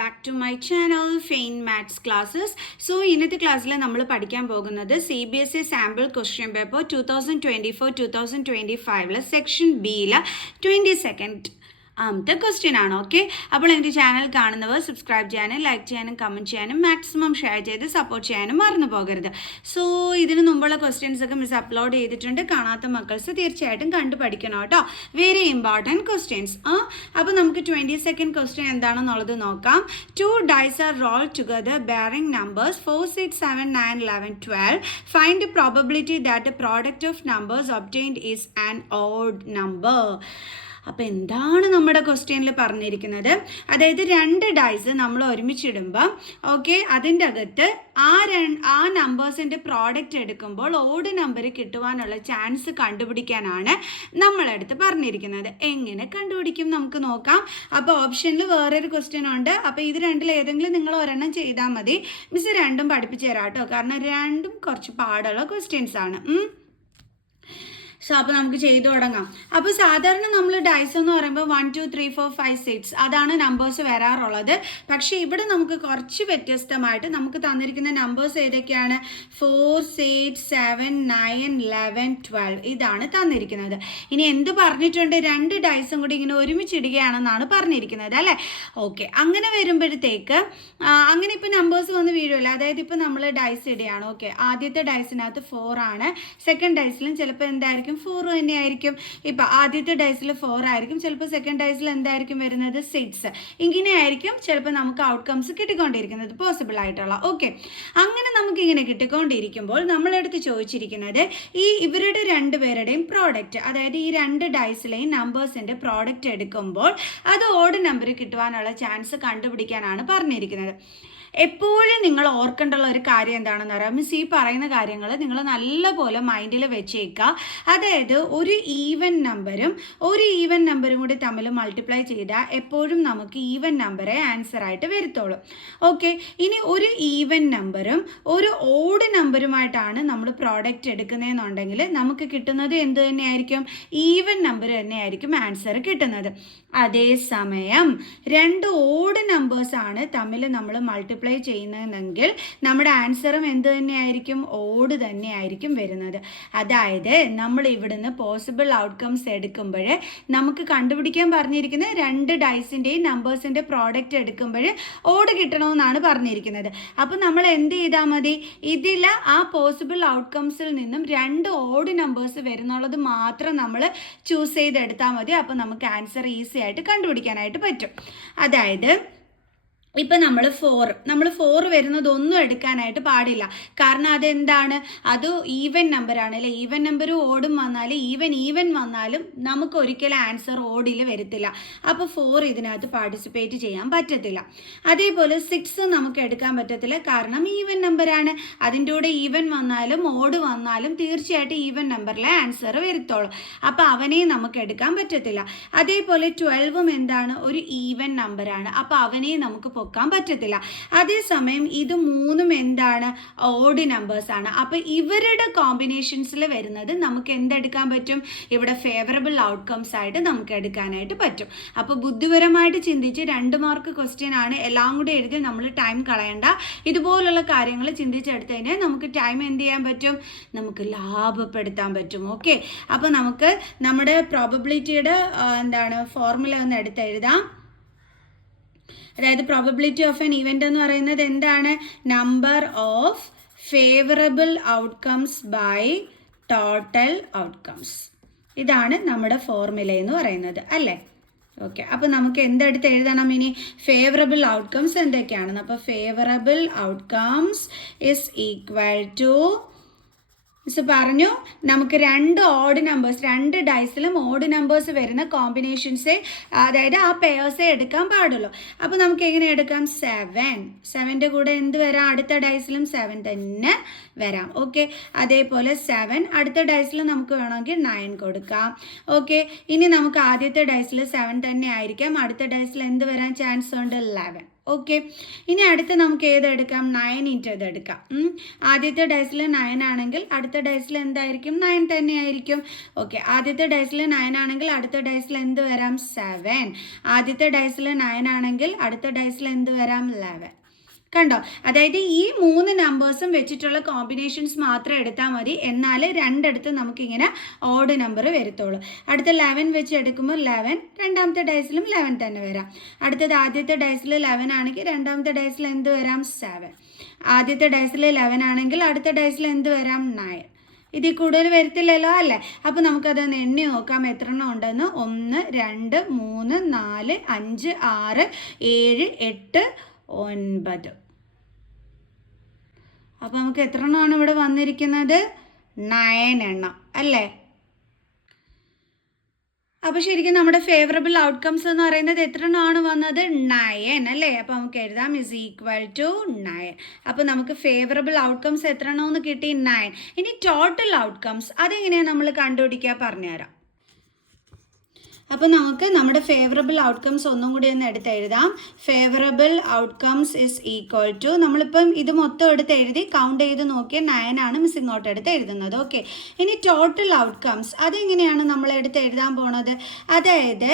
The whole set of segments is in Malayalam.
Back to my channel fine maths classes. So ഇന്നത്തെ ക്ലാസ്സിൽ നമ്മൾ പഠിക്കാൻ പോകുന്നത് CBSE sample question paper 2024-2025 section ബിയിലെ 22nd ക്വസ്റ്റ്യൻ ആണ്. ഓക്കെ, അപ്പോൾ എൻ്റെ ചാനൽ കാണുന്നവർ സബ്സ്ക്രൈബ് ചെയ്യാനും ലൈക്ക് ചെയ്യാനും കമൻറ്റ് ചെയ്യാനും മാക്സിമം ഷെയർ ചെയ്ത് സപ്പോർട്ട് ചെയ്യാനും മറന്നു പോകരുത്. സോ ഇതിന് മുമ്പുള്ള ക്വസ്റ്റ്യൻസ് ഒക്കെ മിസ് അപ്ലോഡ് ചെയ്തിട്ടുണ്ട്. കാണാത്ത മക്കൾസ് തീർച്ചയായിട്ടും കണ്ടു പഠിക്കണം കേട്ടോ. Very important questions. അപ്പോൾ നമുക്ക് 22nd ക്വസ്റ്റ്യൻ എന്താണെന്നുള്ളത് നോക്കാം. 2 dice are rolled together bearing numbers 4, 6, 7, 9, 11, 12. Find the probability that the product of numbers obtained is an odd number. അപ്പോൾ എന്താണ് നമ്മുടെ ക്വസ്റ്റ്യനിൽ പറഞ്ഞിരിക്കുന്നത്? അതായത് 2 ഡൈസ് നമ്മൾ ഒരുമിച്ചിടുമ്പം ഓക്കെ, അതിൻ്റെ അകത്ത് ആ നമ്പേഴ്സിൻ്റെ പ്രോഡക്റ്റ് എടുക്കുമ്പോൾ ഓഡ് നമ്പർ കിട്ടുവാനുള്ള ചാൻസ് കണ്ടുപിടിക്കാനാണ് നമ്മളടുത്ത് പറഞ്ഞിരിക്കുന്നത്. എങ്ങനെ കണ്ടുപിടിക്കും നമുക്ക് നോക്കാം. അപ്പോൾ ഓപ്ഷനിൽ വേറൊരു ക്വസ്റ്റ്യൻ ഉണ്ട്. അപ്പോൾ ഇത് രണ്ടിൽ ഏതെങ്കിലും നിങ്ങൾ ഒരെണ്ണം ചെയ്താൽ മതി. മിസ് രണ്ടും പഠിപ്പിച്ചു തരാം കേട്ടോ, കാരണം രണ്ടും കുറച്ച് പാടുള്ള ക്വസ്റ്റ്യൻസ് ആണ്. സോ അപ്പോൾ നമുക്ക് ചെയ്തു തുടങ്ങാം. അപ്പോൾ സാധാരണ നമ്മൾ ഡൈസ് എന്ന് പറയുമ്പോൾ 1, 2, 3, 4, 5, 6 അതാണ് നമ്പേഴ്സ് വരാറുള്ളത്. പക്ഷേ ഇവിടെ നമുക്ക് കുറച്ച് വ്യത്യസ്തമായിട്ട് നമുക്ക് തന്നിരിക്കുന്ന നമ്പേഴ്സ് ഏതൊക്കെയാണ്? 4, 6, 7, 9, 11, 12 ഇതാണ് തന്നിരിക്കുന്നത്. ഇനി എന്ത് പറഞ്ഞിട്ടുണ്ട്? 2 ഡൈസും കൂടി ഇങ്ങനെ ഒരുമിച്ചിടുകയാണെന്നാണ് പറഞ്ഞിരിക്കുന്നത് അല്ലേ. ഓക്കെ, അങ്ങനെ വരുമ്പോഴത്തേക്ക് അങ്ങനെ ഇപ്പോൾ നമ്പേഴ്സ് വന്ന് വീഴുമല്ലോ. അതായത് ഇപ്പോൾ നമ്മൾ ഡൈസ് ഇടുകയാണ്. ഓക്കെ, ആദ്യത്തെ ഡൈസിനകത്ത് 4 ആണ്, സെക്കൻഡ് ഡൈസിലും ചിലപ്പോൾ എന്തായിരിക്കും 4 തന്നെയായിരിക്കും. ഇപ്പം ആദ്യത്തെ ഡൈസിൽ 4 ആയിരിക്കും, ചിലപ്പോൾ സെക്കൻഡ് ഡൈസിൽ എന്തായിരിക്കും വരുന്നത് 6. ഇങ്ങനെയായിരിക്കും ചിലപ്പോൾ നമുക്ക് ഔട്ട്കംസ് കിട്ടിക്കൊണ്ടിരിക്കുന്നത് പോസിബിൾ ആയിട്ടുള്ള. ഓക്കെ, അങ്ങനെ നമുക്കിങ്ങനെ കിട്ടിക്കൊണ്ടിരിക്കുമ്പോൾ നമ്മളെടുത്ത് ചോദിച്ചിരിക്കുന്നത് ഇവരുടെ 2 പേരുടെയും പ്രോഡക്റ്റ്, അതായത് ഈ 2 ഡൈസിലെയും നമ്പേഴ്സിൻ്റെ പ്രോഡക്റ്റ് എടുക്കുമ്പോൾ അത് ഓഡ് നമ്പർ കിട്ടുവാനുള്ള ചാൻസ് കണ്ടുപിടിക്കാനാണ് പറഞ്ഞിരിക്കുന്നത്. എപ്പോഴും നിങ്ങൾ ഓർക്കേണ്ടുള്ള ഒരു കാര്യം എന്താണെന്ന് പറയാം, മിസ് ഈ പറയുന്ന കാര്യങ്ങൾ നിങ്ങൾ നല്ലപോലെ മൈൻഡിൽ വെച്ചേക്കുക. അതായത് ഒരു ഈവൻ നമ്പറും കൂടി തമ്മിൽ മൾട്ടിപ്ലൈ ചെയ്താൽ എപ്പോഴും നമുക്ക് ഈവൻ നമ്പറെ ആൻസർ ആയിട്ട് വരത്തുള്ളൂ. ഓക്കെ, ഇനി ഒരു ഈവൻ നമ്പറും ഒരു ഓഡ് നമ്പറുമായിട്ടാണ് നമ്മൾ പ്രോഡക്റ്റ് എടുക്കുന്നതെന്നുണ്ടെങ്കിൽ നമുക്ക് കിട്ടുന്നത് എന്ത് തന്നെയായിരിക്കും? ഈവൻ നമ്പർ തന്നെയായിരിക്കും ആൻസർ കിട്ടുന്നത്. അതേസമയം 2 ഓഡ് നമ്പേഴ്സാണ് തമ്മിൽ നമ്മൾ മൾട്ടിപ്ലൈ ചെയ്യുന്നതെങ്കിൽ നമ്മുടെ ആൻസറും എന്ത് തന്നെയായിരിക്കും? ഓഡ് തന്നെയായിരിക്കും വരുന്നത്. അതായത് നമ്മൾ ഇവിടുന്ന് പോസിബിൾ ഔട്ട്കംസ് എടുക്കുമ്പോൾ നമുക്ക് കണ്ടുപിടിക്കാൻ പറഞ്ഞിരിക്കുന്ന 2 ഡൈസിൻ്റെയും നമ്പേഴ്സിൻ്റെ പ്രോഡക്റ്റ് എടുക്കുമ്പോൾ ഓഡ് കിട്ടണമെന്നാണ് പറഞ്ഞിരിക്കുന്നത്. അപ്പോൾ നമ്മൾ എന്ത് ചെയ്താൽ മതി? ഇതിൽ ആ പോസിബിൾ ഔട്ട്കംസിൽ നിന്നും 2 ഓഡ് നമ്പേഴ്സ് വരുന്നുള്ളത് മാത്രം നമ്മൾ ചൂസ് ചെയ്തെടുത്താൽ മതി. അപ്പോൾ നമുക്ക് ആൻസർ ഈസി ആയിട്ട് കണ്ടുപിടിക്കാനായിട്ട് പറ്റും. അതായത് ഇപ്പം നമ്മൾ 4 വരുന്നതൊന്നും എടുക്കാനായിട്ട് പാടില്ല. കാരണം അതെന്താണ്? അത് ഈവൻ നമ്പറാണ് അല്ലേ. ഈവൻ നമ്പർ ഓടും വന്നാലും ഈവൻ വന്നാലും നമുക്ക് ഒരിക്കലും ആൻസർ ഓഡിൽ വരത്തില്ല. അപ്പോൾ 4 ഇതിനകത്ത് പാർട്ടിസിപ്പേറ്റ് ചെയ്യാൻ പറ്റത്തില്ല. അതേപോലെ 6 നമുക്ക് എടുക്കാൻ പറ്റത്തില്ല, കാരണം ഈവൻ നമ്പറാണ്. അതിൻ്റെ കൂടെ ഈവൻ വന്നാലും ഓഡ് വന്നാലും തീർച്ചയായിട്ടും ഈവൻ നമ്പറിലെ ആൻസർ വരത്തുള്ളൂ. അപ്പോൾ അവനെ നമുക്ക് എടുക്കാൻ പറ്റത്തില്ല. അതേപോലെ 12ഉം എന്താണ്? ഒരു ഈവൻ നമ്പറാണ്. അപ്പോൾ അവനെ നമുക്ക് പൊക്കാൻ പറ്റത്തില്ല. അതേസമയം ഇത് 3ഉം എന്താണ്? ഓഡ് നമ്പേഴ്സാണ്. അപ്പോൾ ഇവരുടെ കോമ്പിനേഷൻസിൽ വരുന്നത് നമുക്ക് എന്തെടുക്കാൻ പറ്റും? ഇവിടെ ഫേവറബിൾ ഔട്ട്കംസ് ആയിട്ട് നമുക്ക് എടുക്കാനായിട്ട് പറ്റും. അപ്പോൾ ബുദ്ധിപരമായിട്ട് ചിന്തിച്ച് 2 മാർക്ക് ക്വസ്റ്റ്യൻ ആണ്, എല്ലാം കൂടി എഴുതി നമ്മൾ ടൈം കളയണ്ട. ഇതുപോലുള്ള കാര്യങ്ങൾ ചിന്തിച്ചെടുത്ത് കഴിഞ്ഞാൽ നമുക്ക് ടൈം എന്ത് ചെയ്യാൻ പറ്റും? നമുക്ക് ലാഭപ്പെടുത്താൻ പറ്റും. ഓക്കെ, അപ്പോൾ നമുക്ക് നമ്മുടെ പ്രോബബിലിറ്റിയുടെ ഫോർമുല ഒന്ന് എടുത്തെഴുതാം. അതായത് പ്രോബബിലിറ്റി ഓഫ് എൻ ഇവൻ്റ് എന്ന് പറയുന്നത് എന്താണ്? Number of favourable outcomes by total outcomes. ഇതാണ് നമ്മുടെ ഫോർമുല എന്ന് പറയുന്നത് അല്ലേ. ഓക്കെ, അപ്പോൾ നമുക്ക് എന്തെടുത്ത് എഴുതണം ഇനി? ഫേവറബിൾ ഔട്ട്കംസ് എന്തൊക്കെയാണെന്ന്. അപ്പോൾ favourable outcomes is equal to miss പറഞ്ഞു, നമുക്ക് 2 ഓഡ് നമ്പേഴ്സ്, 2 ഡൈസിലും ഓഡ് നമ്പേഴ്സ് വരുന്ന കോമ്പിനേഷൻസേ, അതായത് ആ പെയേഴ്സേ എടുക്കാൻ പാടുള്ളൂ. അപ്പോൾ നമുക്ക് എങ്ങനെ എടുക്കാം? 7ൻ്റെ കൂടെ എന്ത് വരാം? അടുത്ത ഡൈസിലും 7 തന്നെ വരാം. ഓക്കെ, അതേപോലെ 7 അടുത്ത ഡൈസിൽ നമുക്ക് വേണമെങ്കിൽ 9 കൊടുക്കാം. ഓക്കെ, ഇനി നമുക്ക് ആദ്യത്തെ ഡൈസിൽ 7 തന്നെ ആയിരിക്കാം, അടുത്ത ഡൈസിൽ എന്ത് വരാൻ ചാൻസ് ഉണ്ട്? 11. ഓക്കെ, ഇനി അടുത്ത് നമുക്ക് ഏതെടുക്കാം? 9 ഇൻറ്റു ഇതെടുക്കാം. ആദ്യത്തെ ഡൈസിൽ 9 ആണെങ്കിൽ അടുത്ത ഡൈസിൽ എന്തായിരിക്കും? 9 തന്നെയായിരിക്കും. ഓക്കെ, ആദ്യത്തെ ഡൈസിൽ 9 ആണെങ്കിൽ അടുത്ത ഡൈസിൽ എന്ത് വരാം? 7. ആദ്യത്തെ ഡൈസിൽ 9 ആണെങ്കിൽ അടുത്ത ഡൈസിൽ എന്ത് വരാം? 11. കണ്ടോ? അതായത് ഈ 3 നമ്പേഴ്സും വെച്ചിട്ടുള്ള കോമ്പിനേഷൻസ് മാത്രം എടുത്താൽ മതി, എന്നാൽ രണ്ടിടത്ത് നമുക്കിങ്ങനെ ഓഡ് നമ്പർ വരത്തുള്ളൂ. അടുത്ത 11 വെച്ച് എടുക്കുമ്പോൾ 11, രണ്ടാമത്തെ ഡൈസിലും 11 തന്നെ വരാം. അടുത്തത് ആദ്യത്തെ ഡൈസിൽ 11 ആണെങ്കിൽ രണ്ടാമത്തെ ഡൈസിൽ എന്ത് വരാം? 7. ആദ്യത്തെ ഡൈസിൽ 11 ആണെങ്കിൽ അടുത്ത ഡൈസിൽ എന്ത് വരാം? 9. ഇതിൽ കൂടുതൽ വരത്തില്ലല്ലോ അല്ലേ? അപ്പോൾ നമുക്കതൊന്ന് എണ്ണി നോക്കാം എത്ര എണ്ണം ഉണ്ടെന്ന്. 1, 2, 3, 4, 5, 6, 7, 8, 9. അപ്പോൾ നമുക്ക് എത്ര എണ്ണമാണ് ഇവിടെ വന്നിരിക്കുന്നത്? 9 എണ്ണം അല്ലേ? അപ്പോൾ ശരിക്കും നമ്മുടെ ഫേവറബിൾ ഔട്ട്കംസ് എന്ന് പറയുന്നത് എത്ര എണ്ണമാണ് വന്നത്? 9 അല്ലേ? അപ്പോൾ നമുക്ക് എഴുതാം = 9. അപ്പോൾ നമുക്ക് ഫേവറബിൾ ഔട്ട്കംസ് എത്ര എണ്ണമെന്ന് കിട്ടി? 9. ഇനി ടോട്ടൽ ഔട്ട്കംസ് അതെങ്ങനെയാണ് നമ്മൾ കണ്ടുപിടിക്കുക? പറഞ്ഞുതരാം. അപ്പോൾ നമുക്ക് നമ്മുടെ ഫേവറബിൾ ഔട്ട്കംസ് ഒന്നും കൂടി ഒന്ന് എടുത്ത് എഴുതാം. ഫേവറബിൾ ഔട്ട്കംസ് = നമ്മളിപ്പം ഇത് മൊത്തം എടുത്ത് എഴുതി കൗണ്ട് ചെയ്ത് നോക്കിയാൽ 9 ആണ് മിസ് ഇങ്ങോട്ട് എടുത്ത് എഴുതുന്നത്. ഓക്കെ, ഇനി ടോട്ടൽ ഔട്ട്കംസ് അതെങ്ങനെയാണ് നമ്മൾ എടുത്ത് എഴുതാൻ പോണത്? അതായത്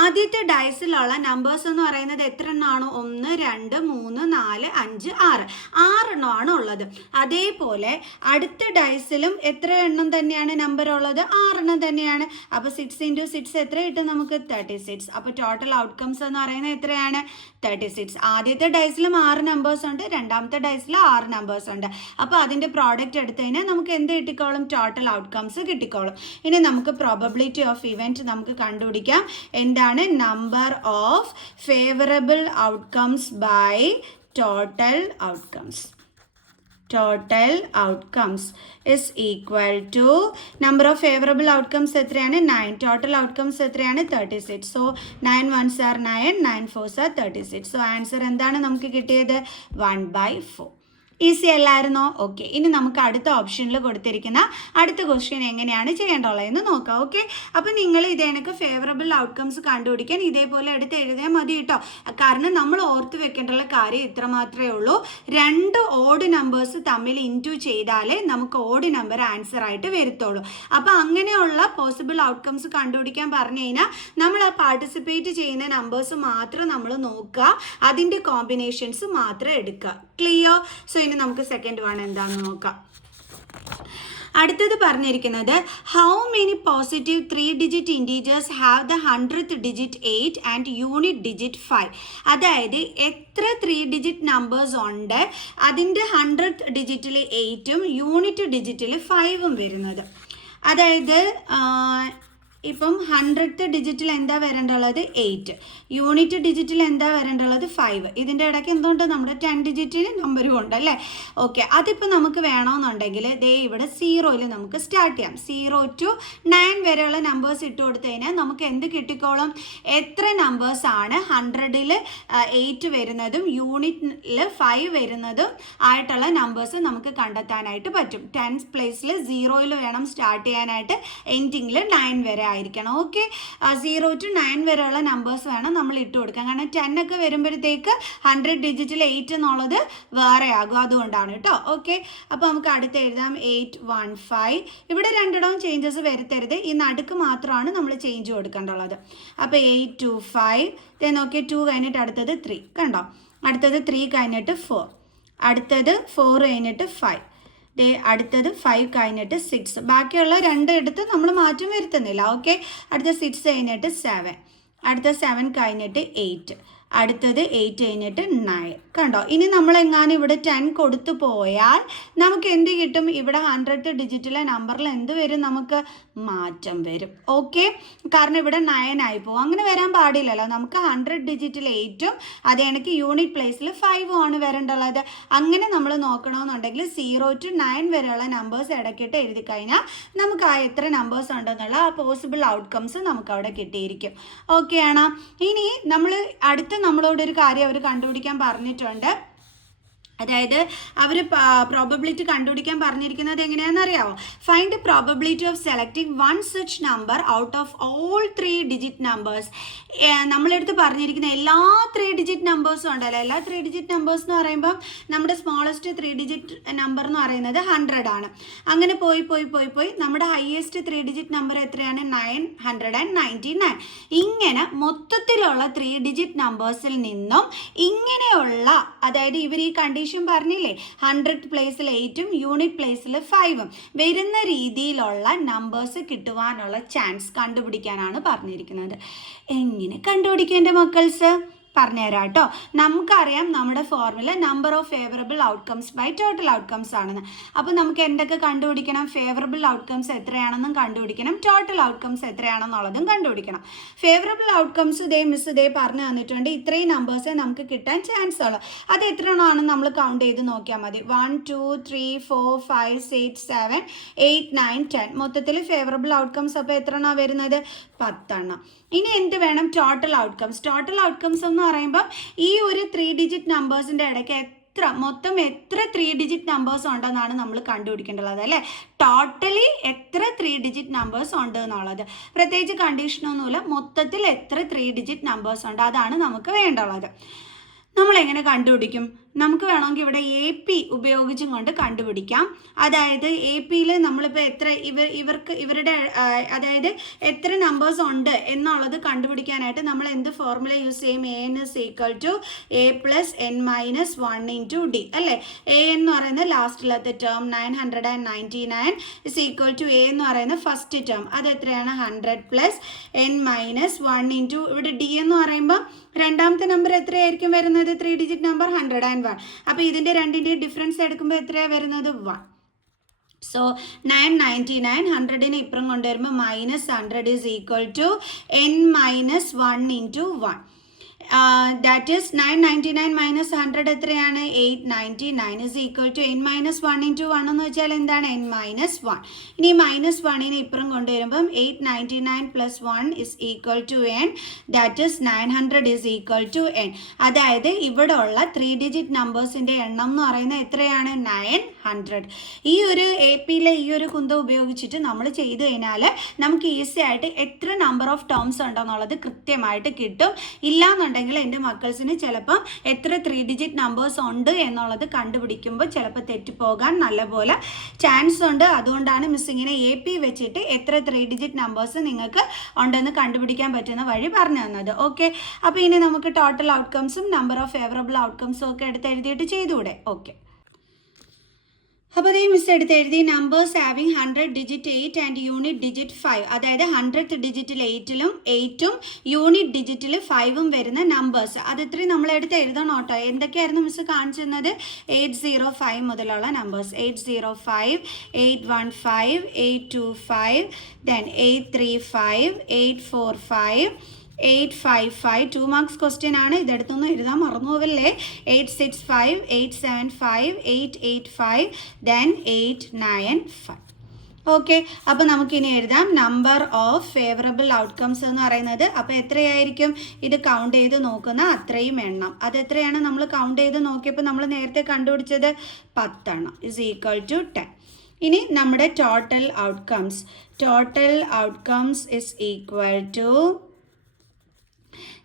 ആദ്യത്തെ ഡൈസിലുള്ള നമ്പേഴ്സ് എന്ന് പറയുന്നത് എത്ര എണ്ണമാണ്? 1, 2, 3, 4, 5, 6 എണ്ണമാണ് ഉള്ളത്. അതേപോലെ അടുത്ത ഡൈസിലും എത്ര എണ്ണം തന്നെയാണ് നമ്പർ ഉള്ളത്? 6 എണ്ണം തന്നെയാണ്. അപ്പോൾ 6 × 6 എത്ര കിട്ടും നമുക്ക്? 36. അപ്പോൾ ടോട്ടൽ ഔട്ട്കംസ് എന്ന് പറയുന്നത് എത്രയാണ്? 36. ആദ്യത്തെ ഡൈസിലും 6 നമ്പേഴ്സ് ഉണ്ട്, രണ്ടാമത്തെ ഡൈസിൽ 6 നമ്പേഴ്സ് ഉണ്ട്. അപ്പോൾ അതിൻ്റെ പ്രോഡക്റ്റ് എടുത്തു കഴിഞ്ഞാൽ നമുക്ക് എന്ത് കിട്ടിക്കോളും? ടോട്ടൽ ഔട്ട്കംസ് കിട്ടിക്കോളും. ഇനി നമുക്ക് പ്രോബബിലിറ്റി ഓഫ് ഇവൻറ്റ് നമുക്ക് കണ്ടുപിടിക്കാം. എന്താണ്? Number of favourable outcomes by total outcomes. Total outcomes is equal to number of favorable outcomes എത്രയാണ്? 9. Total outcomes എത്രയാണ്? 36. So 9 ones are 9, 9 fours are 36. So answer എന്താണ് നമുക്ക് കിട്ടിയത്? 1/4. ഈസി അല്ലായിരുന്നോ? ഓക്കെ, ഇനി നമുക്ക് അടുത്ത ഓപ്ഷനിൽ കൊടുത്തിരിക്കുന്ന അടുത്ത ക്വസ്റ്റ്യൻ എങ്ങനെയാണ് ചെയ്യേണ്ടുള്ളതെന്ന് നോക്കാം. ഓക്കെ, അപ്പോൾ നിങ്ങൾ ഇതേക്ക് ഫേവറബിൾ ഔട്ട്കംസ് കണ്ടുപിടിക്കാൻ ഇതേപോലെ എടുത്ത് എഴുതിയാൽ മതി കേട്ടോ. കാരണം നമ്മൾ ഓർത്ത് വെക്കേണ്ടുള്ള കാര്യം ഇത്ര മാത്രമേ ഉള്ളൂ. 2 ഓഡ് നമ്പേഴ്സ് തമ്മിൽ ഇൻറ്റു ചെയ്താലേ നമുക്ക് ഓഡ് നമ്പർ ആൻസർ ആയിട്ട് വരത്തുള്ളൂ. അപ്പോൾ അങ്ങനെയുള്ള പോസിബിൾ ഔട്ട്കംസ് കണ്ടുപിടിക്കാൻ പറഞ്ഞു കഴിഞ്ഞാൽ നമ്മൾ ആ പാർട്ടിസിപ്പേറ്റ് ചെയ്യുന്ന നമ്പേഴ്സ് മാത്രം നമ്മൾ നോക്കുക, അതിൻ്റെ കോമ്പിനേഷൻസ് മാത്രം എടുക്കുക. ക്ലിയർ? സോ ഇനി നമുക്ക് സെക്കൻഡ് വൺ എന്താണെന്ന് നോക്കാം. അടുത്തത് പറഞ്ഞിരിക്കുന്നത് how many positive 3-digit integers have the 100th digit 8 and unit digit 5. അതായത് എത്ര 3-digit നമ്പേഴ്സ് ഉണ്ട്, അതിൻ്റെ 100th ഡിജിറ്റിൽ 8ഉം യൂണിറ്റ് ഡിജിറ്റിൽ 5ഉം വരുന്നത്. അതായത് ഇപ്പം 100th ഡിജിറ്റിൽ എന്താ വരേണ്ടുള്ളത്? 8. യൂണിറ്റ് ഡിജിറ്റിൽ എന്താ വരേണ്ടുള്ളത്? 5. ഇതിൻ്റെ ഇടയ്ക്ക് എന്തുകൊണ്ട്? നമ്മുടെ 10 ഡിജിറ്റിന് നമ്പരും ഉണ്ടല്ലേ? ഓക്കെ, അതിപ്പോൾ നമുക്ക് വേണമെന്നുണ്ടെങ്കിൽ ദേ ഇവിടെ 0യിൽ നമുക്ക് സ്റ്റാർട്ട് ചെയ്യാം. 0 to 9 വരെയുള്ള നമ്പേഴ്സ് ഇട്ട് കൊടുത്തു കഴിഞ്ഞാൽ നമുക്ക് എന്ത് കിട്ടിക്കോളും? എത്ര നമ്പേഴ്സാണ് 100ൽ 8 വരുന്നതും യൂണിറ്റിൽ 5 വരുന്നതും ആയിട്ടുള്ള നമ്പേഴ്സ് നമുക്ക് കണ്ടെത്താനായിട്ട് പറ്റും. 10th പ്ലേസിൽ 0യിൽ വേണം സ്റ്റാർട്ട് ചെയ്യാനായിട്ട്, എൻഡിങ്ങിൽ 9 വരെ ആയിരിക്കണം. ഓക്കെ, 0 to 9 വരെയുള്ള നമ്പേഴ്സ് വേണം നമ്മൾ ഇട്ട് കൊടുക്കാൻ. കാരണം 10 ഒക്കെ വരുമ്പോഴത്തേക്ക് 100 ഡിജിറ്റിൽ 8 എന്നുള്ളത് വേറെ ആകും, അതുകൊണ്ടാണ് കേട്ടോ. ഓക്കെ, അപ്പോൾ നമുക്ക് അടുത്ത് എഴുതാം 815. ഇവിടെ രണ്ടിടവും ചേഞ്ചസ് വരുത്തരുത്, ഈ നടുക്ക് മാത്രമാണ് നമ്മൾ ചേഞ്ച് കൊടുക്കേണ്ടുള്ളത്. അപ്പോൾ 825 നോക്കിയാൽ 2 കഴിഞ്ഞിട്ട് അടുത്തത് 3 കണ്ടോ, അടുത്തത് 3 കഴിഞ്ഞിട്ട് 4, അടുത്തത് 4 കഴിഞ്ഞിട്ട് 5, അടുത്തത് 5 കഴിഞ്ഞിട്ട് 6. ബാക്കിയുള്ള 2 എടുത്ത് നമ്മൾ മാറ്റം വരുത്തുന്നില്ല. ഓക്കെ, അടുത്ത 6 കഴിഞ്ഞിട്ട് 7, അടുത്ത 7 കഴിഞ്ഞിട്ട് 8, അടുത്തത് 8 കഴിഞ്ഞിട്ട് 9. കണ്ടോ, ഇനി നമ്മളെങ്ങാനും ഇവിടെ 10 കൊടുത്തു പോയാൽ നമുക്ക് എന്ത് കിട്ടും? ഇവിടെ 100th ഡിജിറ്റിലെ നമ്പറിൽ എന്ത് വരും? നമുക്ക് മാറ്റം വരും. ഓക്കെ, കാരണം ഇവിടെ 9 ആയി പോകും. അങ്ങനെ വരാൻ പാടില്ലല്ലോ. നമുക്ക് 100 ഡിജിറ്റിൽ 8ഉം അതേ കണക്ക് യൂണിറ്റ് പ്ലേസിൽ 5ഉം ആണ് വരേണ്ടുള്ളത്. അങ്ങനെ നമ്മൾ നോക്കണമെന്നുണ്ടെങ്കിൽ 0 to 9 വരെയുള്ള നമ്പേഴ്സ് ഇടയ്ക്കിട്ട് എഴുതി കഴിഞ്ഞാൽ നമുക്ക് ആ എത്ര നമ്പേഴ്സ് ഉണ്ടെന്നുള്ള ആ പോസിബിൾ ഔട്ട്കംസ് നമുക്ക് അവിടെ കിട്ടിയിരിക്കും. ഓക്കെ ആണോ? ഇനി നമ്മൾ അടുത്ത നമ്മളോടൊരു കാര്യം അവർ കണ്ടുപിടിക്കാൻ പറഞ്ഞിട്ടുണ്ട്. അതായത് അവർ പ്രോബബിലിറ്റി കണ്ടുപിടിക്കാൻ പറഞ്ഞിരിക്കുന്നത് എങ്ങനെയാണെന്ന് അറിയാമോ? Find the probability of selecting one such number out of all 3 digit numbers. നമ്മളെടുത്ത് പറഞ്ഞിരിക്കുന്ന എല്ലാ 3 ഡിജിറ്റ് നമ്പേഴ്സും ഉണ്ടല്ലോ. എല്ലാ 3 ഡിജിറ്റ് നമ്പേഴ്സ് എന്ന് പറയുമ്പോൾ നമ്മുടെ സ്മോളസ്റ്റ് 3 ഡിജിറ്റ് നമ്പർ എന്ന് പറയുന്നത് 100 ആണ്. അങ്ങനെ പോയി പോയി പോയി പോയി നമ്മുടെ ഹയസ്റ്റ് 3 ഡിജിറ്റ് നമ്പർ എത്രയാണ്? 999. ഇങ്ങനെ മൊത്തത്തിലുള്ള 3 ഡിജിറ്റ് നമ്പേഴ്സിൽ നിന്നും ഇങ്ങനെയുള്ള, അതായത് ഇവർ ഈ കണ്ടീഷൻ പറഞ്ഞില്ലേ, 100th പ്ലേസിൽ 8ഉം യൂണിറ്റ് പ്ലേസിൽ 5ഉം വരുന്ന രീതിയിലുള്ള നമ്പേഴ്സ് കിട്ടുവാനുള്ള ചാൻസ് കണ്ടുപിടിക്കാനാണ് പറഞ്ഞിരിക്കുന്നത്. എങ്ങനെ കണ്ടുപിടിക്കും എൻ്റെ മക്കൾസ്? പറഞ്ഞുതരാം കേട്ടോ. നമുക്കറിയാം നമ്മുടെ formula number of favourable outcomes by total outcomes ആണെന്ന്. അപ്പോൾ നമുക്ക് എന്തൊക്കെ കണ്ടുപിടിക്കണം? ഫേവറബിൾ ഔട്ട്കംസ് എത്രയാണെന്നും കണ്ടുപിടിക്കണം, ടോട്ടൽ ഔട്ട്കംസ് എത്രയാണെന്നുള്ളതും കണ്ടുപിടിക്കണം. ഫേവറബിൾ ഔട്ട്കംസ് മിസ് പറഞ്ഞു തന്നിട്ടുണ്ട്. ഇത്രയും നമ്പേഴ്സേ നമുക്ക് കിട്ടാൻ ചാൻസ് ഉള്ളൂ. അത് എത്ര എണ്ണമാണെന്ന് നമ്മൾ കൗണ്ട് ചെയ്ത് നോക്കിയാൽ മതി. 1 2 3 4 5 6 7 8 9 10. മൊത്തത്തിൽ ഫേവറബിൾ ഔട്ട്കംസ് അപ്പോൾ എത്ര എണ്ണമാണ് വരുന്നത്? 10 എണ്ണം. ഇനി എന്ത് വേണം? Total outcomes. ടോട്ടൽ ഔട്ട്കംസ് എന്ന് പറയുമ്പോൾ ഈ ഒരു 3 ഡിജിറ്റ് നമ്പേഴ്സിൻ്റെ ഇടയ്ക്ക് മൊത്തം എത്ര 3 ഡിജിറ്റ് നമ്പേഴ്സ് ഉണ്ടെന്നാണ് നമ്മൾ കണ്ടുപിടിക്കേണ്ടത് അല്ലേ? ടോട്ടലി എത്ര 3 ഡിജിറ്റ് നമ്പേഴ്സ് ഉണ്ട് എന്നുള്ളത്. പ്രത്യേകിച്ച് കണ്ടീഷനൊന്നുമില്ല, മൊത്തത്തിൽ എത്ര 3 ഡിജിറ്റ് നമ്പേഴ്സ് ഉണ്ട് അതാണ് നമുക്ക് വേണ്ടുള്ളത്. നമ്മളെങ്ങനെ കണ്ടുപിടിക്കും? നമുക്ക് വേണമെങ്കിൽ ഇവിടെ AP ഉപയോഗിച്ചും കൊണ്ട് കണ്ടുപിടിക്കാം. അതായത് APയിൽ നമ്മളിപ്പോൾ ഇവരുടെ അതായത് എത്ര നമ്പേഴ്സ് ഉണ്ട് എന്നുള്ളത് കണ്ടുപിടിക്കാനായിട്ട് നമ്മൾ എന്ത് ഫോർമുല യൂസ് ചെയ്യും? AN is equal to A plus N minus 1 into D അല്ലേ? A എന്ന് പറയുന്നത് ലാസ്റ്റിലത്തെ term 999 is equal to A എന്ന് പറയുന്ന ഫസ്റ്റ് ടേം, അത് എത്രയാണ്? 100 plus N minus 1 into ഇവിടെ D എന്ന് പറയുമ്പോൾ രണ്ടാമത്തെ നമ്പർ എത്രയായിരിക്കും വരുന്നത്? 3 ഡിജിറ്റ് നമ്പർ 101. അപ്പോൾ ഇതിൻ്റെ രണ്ടിൻ്റെയും ഡിഫറൻസ് എടുക്കുമ്പോൾ എത്രയാണ് വരുന്നത്? 1. സോ 999 100നെ ഇപ്പുറം കൊണ്ടുവരുമ്പോൾ -100 is equal to N minus 1 into 1. That is 999 minus 100 എത്രയാണ്? 899 is equal to N minus 1 into 1 എന്ന് വെച്ചാൽ എന്താണ്? N minus 1. ഇനി -1നെ ഇപ്പുറം കൊണ്ടുവരുമ്പം 899 plus 1 is equal to N. That is 900 is equal to N. അതായത് ഇവിടെ ഉള്ള 3 ഡിജിറ്റ് നമ്പേഴ്സിൻ്റെ എണ്ണം എന്ന് പറയുന്നത് എത്രയാണ്? 900. ഈ ഒരു APയിലെ ഈ ഒരു കുന്തം ഉപയോഗിച്ചിട്ട് നമ്മൾ ചെയ്ത് കഴിഞ്ഞാൽ നമുക്ക് ഈസി ആയിട്ട് എത്ര നമ്പർ ഓഫ് ടേംസ് ഉണ്ടെന്നുള്ളത് കൃത്യമായിട്ട് കിട്ടും. ഇല്ലാന്നുണ്ടെങ്കിൽ എൻ്റെ മക്കൾസിന് ചിലപ്പം എത്ര 3 ഡിജിറ്റ് നമ്പേഴ്സ് ഉണ്ട് എന്നുള്ളത് കണ്ടുപിടിക്കുമ്പോൾ ചിലപ്പോൾ തെറ്റിപ്പോകാൻ നല്ലപോലെ ചാൻസ് ഉണ്ട്. അതുകൊണ്ടാണ് മിസ് ഇങ്ങനെ AP വെച്ചിട്ട് എത്ര 3 ഡിജിറ്റ് നമ്പേഴ്സ് നിങ്ങൾക്ക് ഉണ്ടെന്ന് കണ്ടുപിടിക്കാൻ പറ്റുന്ന വഴി പറഞ്ഞു തന്നത്. ഓക്കെ, അപ്പോൾ ഇനി നമുക്ക് ടോട്ടൽ ഔട്ട്കംസും നമ്പർ ഓഫ് ഫേവറബിൾ ഔട്ട്കംസും ഒക്കെ എടുത്ത് എഴുതിയിട്ട് ചെയ്തുകൂടെ? ഓക്കെ, അപ്പോൾ ഈ മിസ് എടുത്ത് എഴുതി numbers having 100 digit 8 and unit digit 5. അതായത് 100th ഡിജിറ്റിൽ 8ഉം യൂണിറ്റ് ഡിജിറ്റിൽ 5ഉം വരുന്ന നമ്പേഴ്സ്. അത് ഇത്രയും നമ്മൾ എടുത്ത് എഴുതണം കേട്ടോ. എന്തൊക്കെയായിരുന്നു മിസ് കാണിച്ചു തന്നത്? 805 മുതലുള്ള നമ്പേഴ്സ്. 805, 815, 825, then 835, 845, 855. 2 marks ക്വസ്റ്റ്യൻ ആണ്. ഇതെടുത്തൊന്നും എഴുതാൻ മറന്നു പോവല്ലേ. 865, 875, 885, then 895. ഓക്കെ, അപ്പോൾ നമുക്കിനി എഴുതാം നമ്പർ ഓഫ് ഫേവറബിൾ ഔട്ട്കംസ് എന്ന് പറയുന്നത്. അപ്പോൾ എത്രയായിരിക്കും? ഇത് കൗണ്ട് ചെയ്ത് നോക്കുന്ന അത്രയും എണ്ണം. അത് എത്രയാണ് നമ്മൾ കൗണ്ട് ചെയ്ത് നോക്കിയപ്പോൾ നമ്മൾ നേരത്തെ കണ്ടുപിടിച്ചത് 10 എണ്ണം is equal to 10. ഇനി നമ്മുടെ total outcomes is equal to,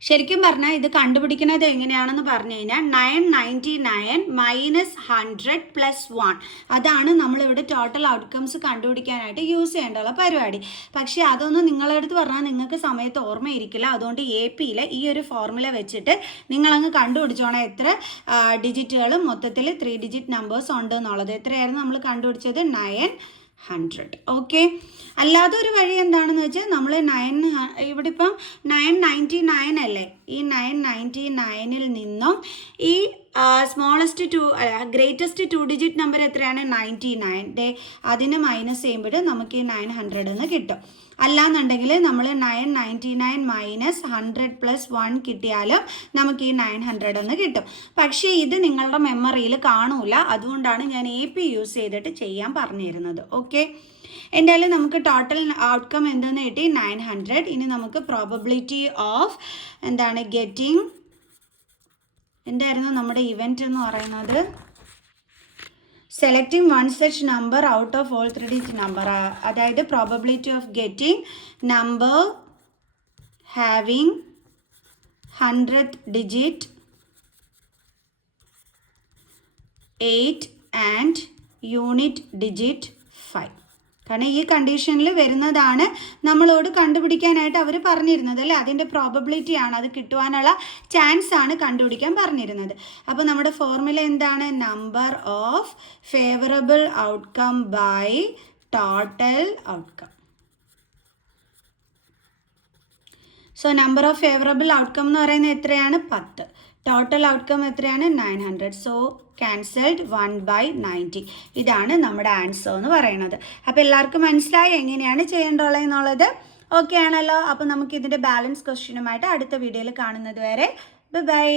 ശരിക്കും പറഞ്ഞാൽ ഇത് കണ്ടുപിടിക്കുന്നത് എങ്ങനെയാണെന്ന് പറഞ്ഞു കഴിഞ്ഞാൽ 999 മൈനസ് 100 പ്ലസ് 1. അതാണ് നമ്മളിവിടെ ടോട്ടൽ ഔട്ട്കംസ് കണ്ടുപിടിക്കാനായിട്ട് യൂസ് ചെയ്യേണ്ടുള്ള പരിപാടി. പക്ഷേ അതൊന്നും നിങ്ങളുടെ അടുത്ത് പറഞ്ഞാൽ നിങ്ങൾക്ക് സമയത്ത് ഓർമ്മയിരിക്കില്ല. അതുകൊണ്ട് APയിൽ ഈ ഒരു ഫോർമുല വെച്ചിട്ട് നിങ്ങളങ്ങ് കണ്ടുപിടിച്ചോണം എത്ര ഡിജിറ്റുകളും മൊത്തത്തിൽ 3 ഡിജിറ്റ് നമ്പേഴ്സ് ഉണ്ട് എന്നുള്ളത്. എത്രയായിരുന്നു നമ്മൾ കണ്ടുപിടിച്ചത്? 900. ഓക്കെ, അല്ലാതെ ഒരു വഴി എന്താണെന്ന് വെച്ചാൽ നമ്മൾ ഇവിടെ ഇപ്പം 999 അല്ലേ, ഈ 999ൽ നിന്നും ഈ സ്മോളസ്റ്റ് ഗ്രേറ്റസ്റ്റ് 2 ഡിജിറ്റ് നമ്പർ എത്രയാണ്? 99. അതിന് മൈനസ് ചെയ്യുമ്പോൾ നമുക്ക് ഈ 900 എന്ന് കിട്ടും. അല്ലാന്നുണ്ടെങ്കിൽ നമ്മൾ 999 മൈനസ് 100 പ്ലസ് 1 കിട്ടിയാലും നമുക്ക് ഈ 900 എന്ന് കിട്ടും. പക്ഷേ ഇത് നിങ്ങളുടെ മെമ്മറിയിൽ കാണൂല. അതുകൊണ്ടാണ് ഞാൻ AP യൂസ് ചെയ്തിട്ട് ചെയ്യാൻ പറഞ്ഞു തരുന്നത്. ഓക്കെ, എന്തായാലും നമുക്ക് ടോട്ടൽ ഔട്ട്കം എന്തെന്ന് കിട്ടി? 900. ഇനി നമുക്ക് പ്രോബബിലിറ്റി ഓഫ് എന്താണ് ഗെറ്റിംഗ്, എന്തായിരുന്നു നമ്മുടെ ഇവൻറ്റ് എന്ന് പറയുന്നത്? Selecting one such number out of all 3 digit number, അതായത് probability of getting number having 100th digit 8 and unit digit 5. കാരണം ഈ കണ്ടീഷനിൽ വരുന്നതാണ് നമ്മളോട് കണ്ടുപിടിക്കാനായിട്ട് അവർ പറഞ്ഞിരുന്നത് അല്ലേ. അതിൻ്റെ പ്രോബബിലിറ്റി ആണ്, അത് കിട്ടുവാനുള്ള ചാൻസ് ആണ് കണ്ടുപിടിക്കാൻ പറഞ്ഞിരുന്നത്. അപ്പോൾ നമ്മുടെ ഫോർമുല എന്താണ്? Number of favourable outcome by total outcome. So number of favourable outcome എന്ന് പറയുന്നത് എത്രയാണ്? 10. ടോട്ടൽ ഔട്ട്കം എത്രയാണ്? 900. So cancelled 1/90. ഇതാണ് നമ്മുടെ ആൻസർ എന്ന് പറയുന്നത്. അപ്പോൾ എല്ലാവർക്കും മനസ്സിലായി എങ്ങനെയാണ് ചെയ്യേണ്ടുള്ളത് എന്നുള്ളത്? ഓക്കെ ആണല്ലോ. അപ്പോൾ നമുക്ക് ഇതിൻ്റെ ബാലൻസ് ക്വസ്റ്റ്യനുമായിട്ട് അടുത്ത വീഡിയോയിൽ കാണുന്നത് വരെ ബൈ.